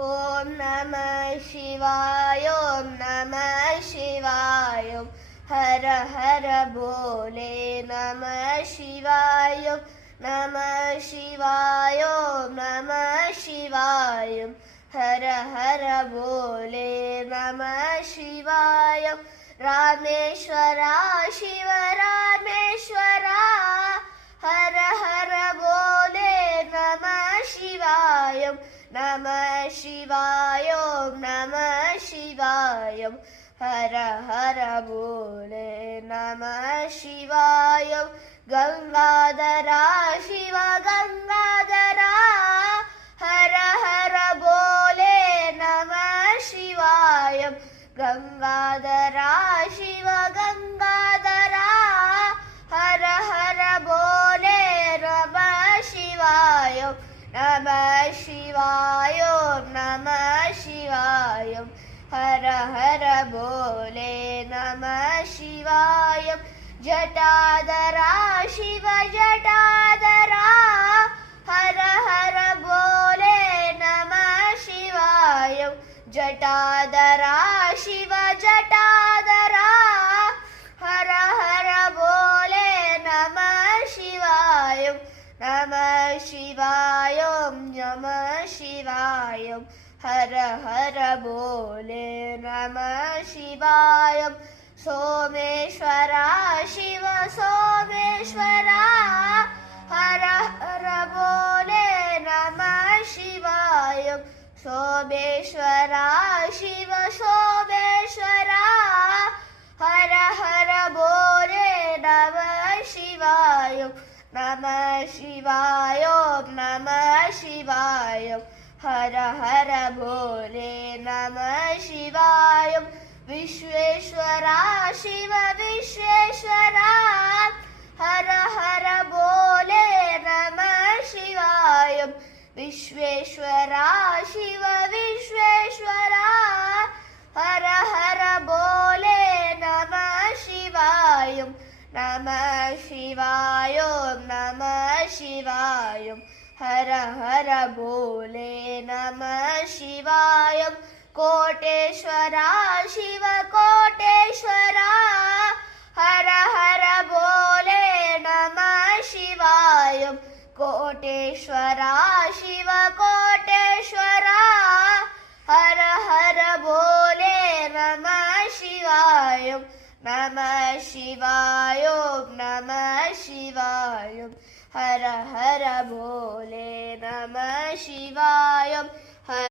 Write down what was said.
Om Namah Shivaya, Om Namah Shivaya, Hara Hara Bole, Namah Shivaya, Namah Shivaya, Om Namah Shivaya, Hara Hara Bole, Namah Shivaya, Rameshwara, Shiva Rameshwara, Hara Hara Bole, Namah Shivaya, Namah Shivaya, Namah Shivaya, Hara Hara Bole, Namah Shivaya, Gangadhara, Shiva Gangadhara, Hara Hara Bole, Namah Shivaya, Gangadhara, Shiva Gangadhara, Hara Hara Bole, Namah Shivaya, Namah Shivaya, Namah Shivaya, Hara Hara Bole, Namah Shivaya, Jatadhara, Shiva Jatadhara, Hara Hara Bole, Namah Shivaya, Jatadhara, Shiva Jatadhara, Hara Hara Bole, Namah Shivaya, Namah Shivaya, Namah Shivaya, Hara Hara Bole, Namah Shivaya, Someshwara, Shiva Someshwara, Hara Hara Bole, Namah Shivaya, Someshwara, Shiva Someshwara, Hara Hara Bole, Namah Shivaya, Namah Shivaya, Namah Shivaya, Hara Hara Bole, Namah Shivaya, Vishweshwara, Shiva Vishweshwara, Hara Hara Bole, Namah Shivaya, Vishweshwara, Shiva Vishweshwara, Hara Hara Bole, Namah Shivaya, Namah Shivaya, Namah Shivaya, Hara Hara Bole, Namah Shivaya, Koteshwara, Shiva Koteshwara, Hara Hara Bole, Namah Shivaya, Koteshwara, Shiva Koteshwara, Hara Hara Bole, Namah Shivaya, Namah Shivaya, Namah Shivaya, Hara Hara Bole, Namah Shivaya.